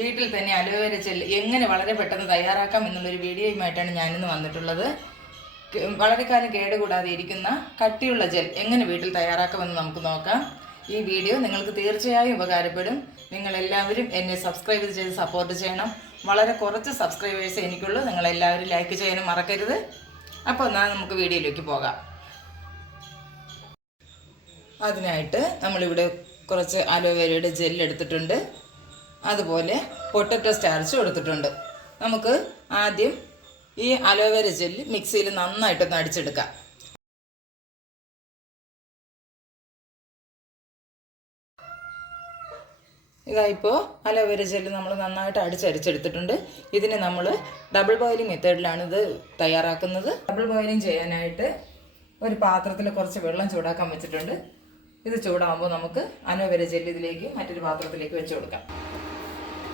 വീട്ടിൽ തന്നെ aloe vera gel എങ്ങനെ വളരെ പെട്ടെന്ന് തയ്യാറാക്കാം എന്നുള്ളൊരു വീഡിയോയുമായിട്ടാണ് ഞാനിന്ന് വന്നിട്ടുള്ളത്. വളരെ കാലം കേടുകൂടാതെ ഇരിക്കുന്ന കട്ടിയുള്ള ജെൽ എങ്ങനെ വീട്ടിൽ തയ്യാറാക്കാമെന്ന് നമുക്ക് നോക്കാം. ഈ വീഡിയോ നിങ്ങൾക്ക് തീർച്ചയായും ഉപകാരപ്പെടും. നിങ്ങളെല്ലാവരും എന്നെ സബ്സ്ക്രൈബ് ചെയ്ത് സപ്പോർട്ട് ചെയ്യണം. വളരെ കുറച്ച് സബ്സ്ക്രൈബേഴ്സ് എനിക്കുള്ളൂ. നിങ്ങളെല്ലാവരും ലൈക്ക് ചെയ്യാനും മറക്കരുത്. അപ്പോൾ എന്നാൽ നമുക്ക് വീഡിയോയിലേക്ക് പോകാം. അതിനായിട്ട് നമ്മളിവിടെ കുറച്ച് അലോവേരയുടെ ജെൽ എടുത്തിട്ടുണ്ട്. അതുപോലെ പൊട്ടറ്റോ സ്റ്റാർച്ച് കൊടുത്തിട്ടുണ്ട്. നമുക്ക് ആദ്യം ഈ അലോവേര ജെല്ല് മിക്സിയിൽ നന്നായിട്ടൊന്ന് അടിച്ചെടുക്കാം. ഇതായിപ്പോൾ അലോവേര ജെല്ല് നമ്മൾ നന്നായിട്ട് അടിച്ചടിച്ചെടുത്തിട്ടുണ്ട്. ഇതിന് നമ്മൾ ഡബിൾ ബോയിലിംഗ് മെത്തേഡിലാണ് ഇത് തയ്യാറാക്കുന്നത്. ഡബിൾ ബോയിലിംഗ് ചെയ്യാനായിട്ട് ഒരു പാത്രത്തിൽ കുറച്ച് വെള്ളം ചൂടാക്കാൻ വെച്ചിട്ടുണ്ട്. ഇത് ചൂടാകുമ്പോൾ നമുക്ക് അലോവേര ജെല്ല് ഇതിലേക്ക് മറ്റൊരു പാത്രത്തിലേക്ക് വെച്ച് കൊടുക്കാം.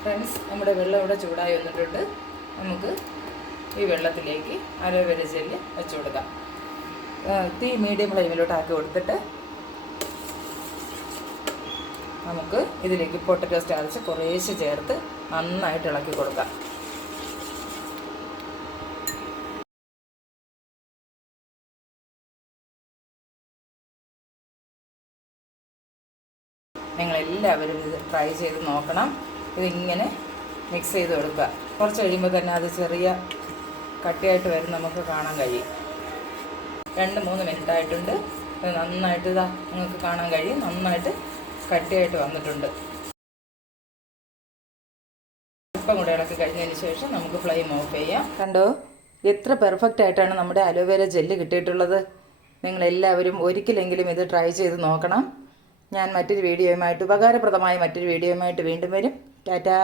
ഫ്രണ്ട്സ്, നമ്മുടെ വെള്ളം ഇവിടെ ചൂടായി വന്നിട്ടുണ്ട്. നമുക്ക് ഈ വെള്ളത്തിലേക്ക് അലോവേര ജെല്ല് വെച്ച് കൊടുക്കാം. തീ മീഡിയം ഫ്ലെയിമിലോട്ട് ആക്കി കൊടുത്തിട്ട് നമുക്ക് ഇതിലേക്ക് പൊട്ടറ്റോ സ്റ്റാർച്ച് കുറേശ്ശെ ചേർത്ത് നന്നായിട്ട് ഇളക്കി കൊടുക്കാം. നിങ്ങളെല്ലാവരും ഇത് ട്രൈ ചെയ്ത് നോക്കണം. ഇതിങ്ങനെ മിക്സ് ചെയ്ത് കൊടുക്കുക. കുറച്ച് കഴിയുമ്പോൾ തന്നെ അത് ചെറിയ കട്ടിയായിട്ട് വരും, നമുക്ക് കാണാൻ കഴിയും. 2-3 മിനിറ്റ് ആയിട്ടുണ്ട്. നന്നായിട്ട് ഇതാ നിങ്ങൾക്ക് കാണാൻ കഴിയും, നന്നായിട്ട് കട്ടിയായിട്ട് വന്നിട്ടുണ്ട്. അല്പം കൂടെ ഇളക്കി കഴിഞ്ഞതിന് ശേഷം നമുക്ക് ഫ്ലെയിം ഓഫ് ചെയ്യാം. കണ്ടോ എത്ര പെർഫെക്റ്റ് ആയിട്ടാണ് നമ്മുടെ അലോവേര ജെല്ല് കിട്ടിയിട്ടുള്ളത്. നിങ്ങളെല്ലാവരും ഒരിക്കലെങ്കിലും ഇത് ട്രൈ ചെയ്ത് നോക്കണം. ഞാൻ മറ്റൊരു വീഡിയോയുമായിട്ട് ഉപകാരപ്രദമായ മറ്റൊരു വീഡിയോയുമായിട്ട് വീണ്ടും വരും. ടാറ്റാ.